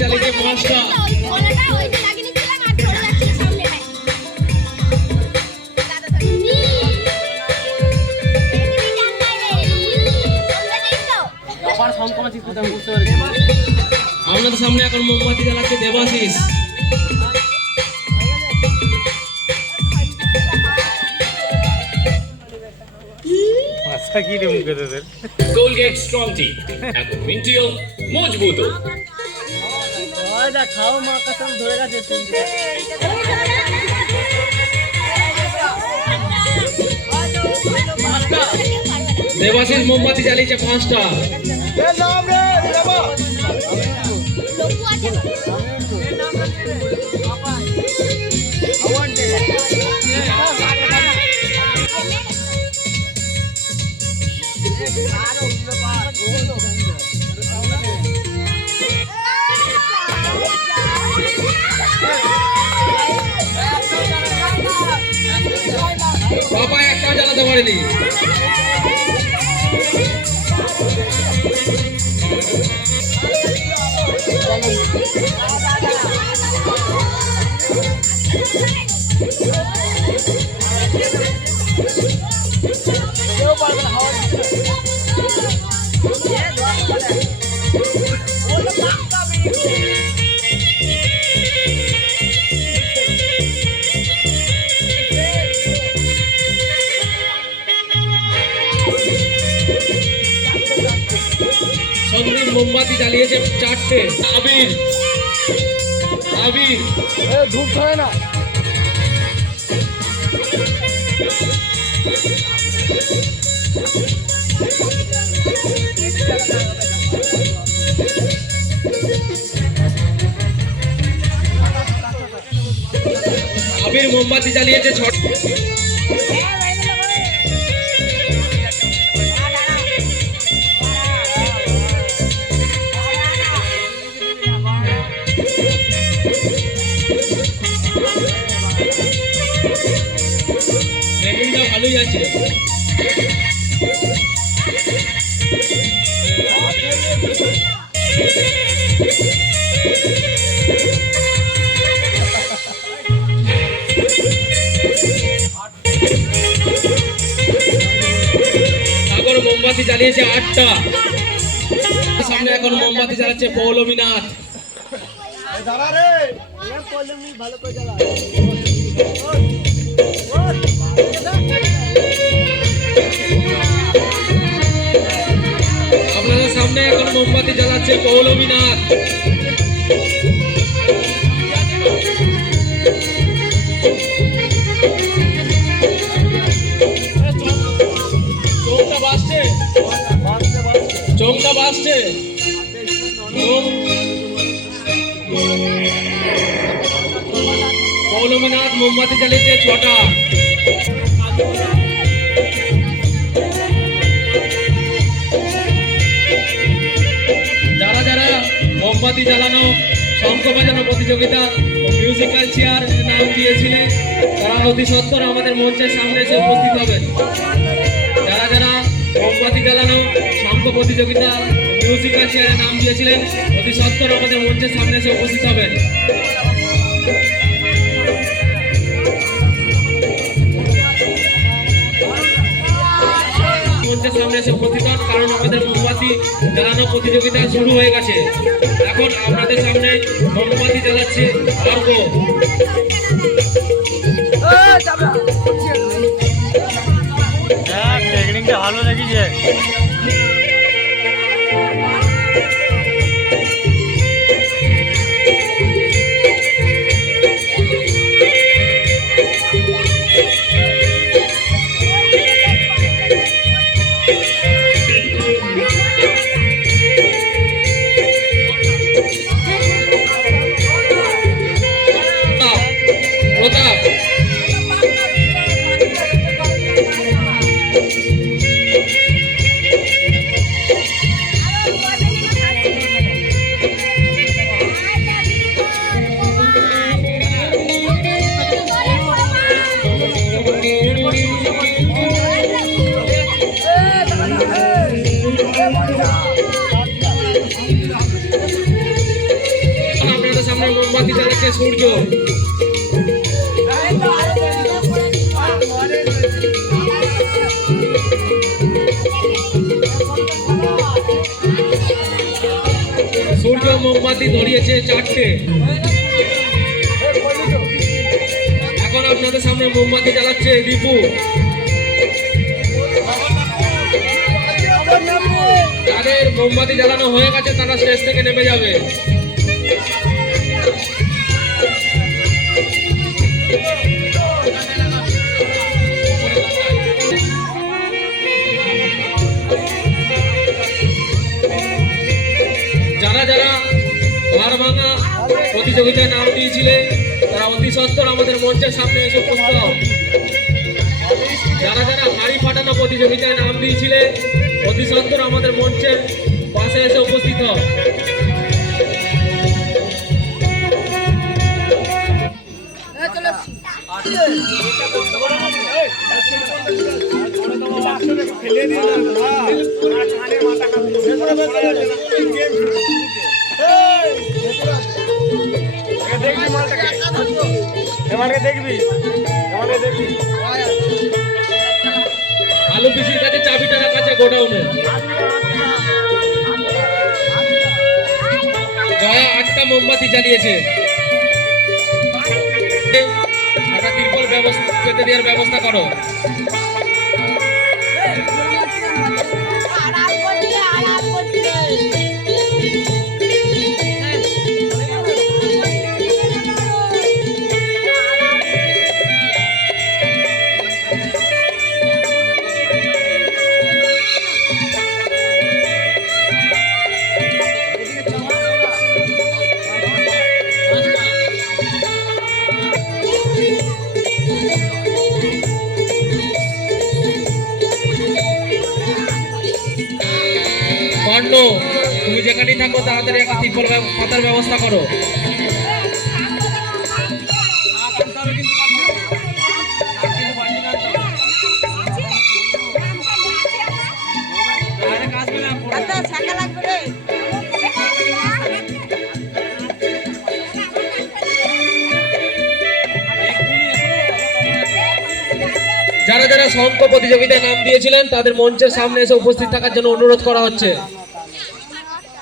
চালিয়েছে পাঁচটা আবার সংক্রমণ চিত্র আমি বুঝতে পেরেছি। আপনাদের সামনে এখন মোমবাতি জ্বালাচ্ছে দেবাশিস। কি রে মুখে তোদের কোলগেট স্ট্রং টি এখন মিন্টিও মজবুত। খাও মা কসম ধরে গেছে তিনটে দেবাশিস মোমবাতি জ্বালিয়েছে পাঁচটা। জ্বালাতে পারেনি। মোমবাতি জ্বালিয়েছে চারটে। আবির। আবির। ধূপ ধরে না। আবির মোমবাতি জ্বালিয়েছে ছ আছে সাগর মোমবাতি জ্বালিয়েছে আটটা। সামনে এখন মোমবাতি জ্বালাচ্ছে পৌলমীনাথ। দাঁড়া রে। ভালো করে জ্বালা। মোমবাতি জ্বালাচ্ছে পৌলমীনাথ চোখটা বাসছে পৌলমীনাথ মোমবাতি জ্বালিয়েছে ছটা। মোমবাতি জ্বালানো শঙ্খ বাজানো প্রতিযোগিতা মিউজিক্যাল চেয়ার নাম দিয়েছিলেন তারা অতি সত্তর আমাদের মঞ্চের সামনে এসে উপস্থিত হবেন। যারা যারা মোমবাতি জ্বালানো শঙ্খ প্রতিযোগিতা মিউজিক্যাল চেয়ারে নাম দিয়েছিলেন, অতি সত্তর আমাদের মঞ্চের সামনে এসে উপস্থিত হবেন। মঞ্চের সামনে এসে উপস্থিত হন কারণ আমাদের মোমবাতি জ্বালানো প্রতিযোগিতা শুরু হয়ে গেছে। এখন আপনাদের সামনে মোমবাতি জ্বালাচ্ছে অর্ঘ টেকনিকটা ভালো লেগেছে জ্বালাচ্ছে সূর্য সূর্য মোমবাতি ধরিয়েছে চারটে। এখন আপনাদের সামনে মোমবাতি জ্বালাচ্ছে দীপু। যাদের মোমবাতি জ্বালানো হয়ে গেছে, তারা স্টেজ থেকে নেমে যাবে। যারা যারা ভার ভাঙা প্রতিযোগিতায় নাম দিয়েছিলেন তারা অতি সত্তর আমাদের মঞ্চের সামনে এসে উপস্থিত যারা যারা হাড়ি ফাটানো প্রতিযোগিতায় নাম দিয়েছিলেন অতি সত্তর আমাদের মঞ্চের পাশে এসে উপস্থিত হও। এমানকে দেখবি এমানকে দেখবি আলু পিসির কাছে চাবিটা রাখা আছে গোডাউনে জয়া আটটা মোমবাতি জ্বালিয়েছে একটা তিরপল ব্যবস্থা পেতে দেওয়ার ব্যবস্থা করো। থাকো, তাড়াতাড়ি একটা তিরপল পাতার ব্যবস্থা করো। যারা যারা শঙ্খ প্রতিযোগিতায় নাম দিয়েছিলেন, তাদের মঞ্চের সামনে এসে উপস্থিত থাকার জন্য অনুরোধ করা হচ্ছে।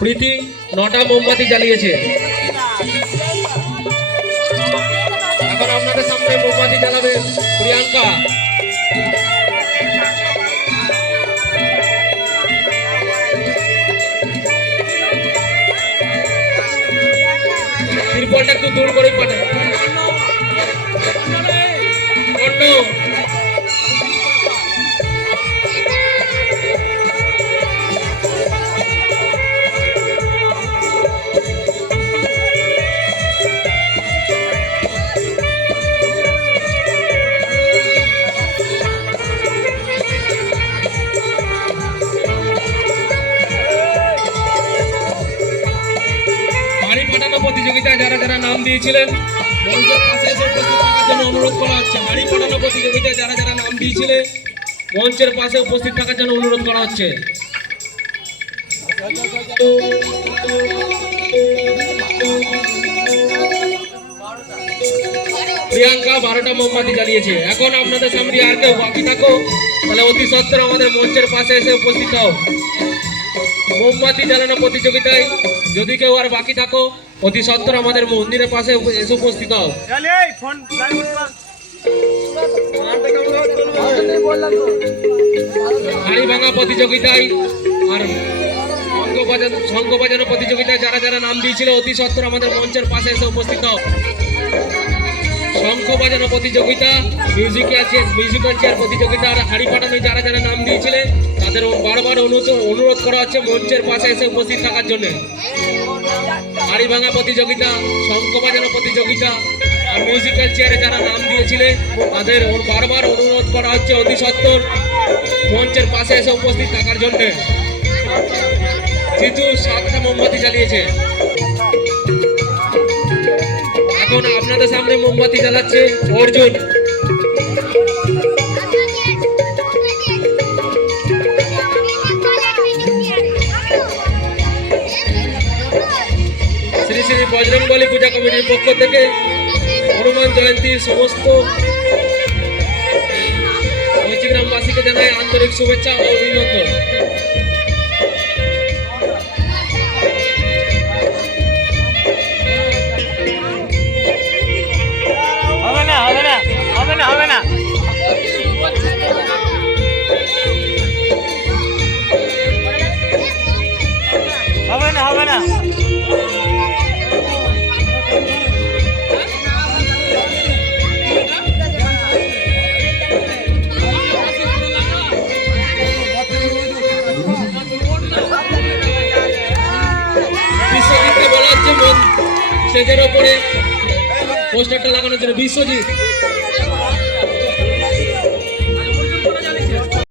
প্রীতি নটা মোমবাতি জ্বালিয়েছে। এখন আপনাদের সামনে মোমবাতি জ্বালাবে প্রিয়াঙ্কা। তিরপলটা একটু দূর করে পাঠান। প্রতিযোগিতায় যারা যারা নাম দিয়েছিলেন অনুরোধ করা হচ্ছে। বাড়ি ফাটানো প্রতিযোগিতায় যারা যারা নাম দিয়েছিলেন, মঞ্চের পাশে উপস্থিত থাকার জন্য অনুরোধ করা হচ্ছে। প্রিয়াঙ্কা বারোটা মোমবাতি জ্বালিয়েছে। এখন আপনাদের সামনে আর কেউ বাকি থাকো, তাহলে অতি সত্তর আমাদের মঞ্চের পাশে এসে উপস্থিত হও। মোমবাতি জ্বালানো প্রতিযোগিতায় যদি কেউ আর বাকি থাকো অতি সত্তর আমাদের মন্দিরের পাশে এসে উপস্থিত হও। হাড়ি ভাঙা প্রতিযোগিতায় আর শঙ্খ বাজানো প্রতিযোগিতায় যারা যারা নাম দিয়েছিল অতি সত্তর আমাদের মঞ্চের পাশে এসে উপস্থিত হও। শঙ্খ বাজানো প্রতিযোগিতা মিউজিক আছে মিউজিক্যাল চেয়ার প্রতিযোগিতা আর হাড়ি ফাটানো যারা যারা নাম দিয়েছিলেন তাদের বারবার অনুরোধ অনুরোধ করা হচ্ছে মঞ্চের পাশে এসে উপস্থিত থাকার জন্য। হাড়ি ভাঙা প্রতিযোগিতা, শঙ্খ বাজানো প্রতিযোগিতা, আর মিউজিক্যাল চেয়ারে যারা নাম দিয়েছিলেন তাদের বারবার অনুরোধ করা হচ্ছে অতি সত্তর মঞ্চের পাশে এসে উপস্থিত থাকার জন্য। জিতু সাতটা মোমবাতি জ্বালিয়েছে। এখন আপনাদের সামনে মোমবাতি জ্বালাচ্ছে অর্জুন। শ্রী বজরংবলী পূজা কমিটির পক্ষ থেকে হনুমান জয়ন্তীর সমস্ত মহিষী গ্রামবাসীকে জানাই আন্তরিক শুভেচ্ছা ও অভিনন্দন। স্টেজের ওপরে পোস্টারটা লাগানোর জন্য বিশ্বজিৎ।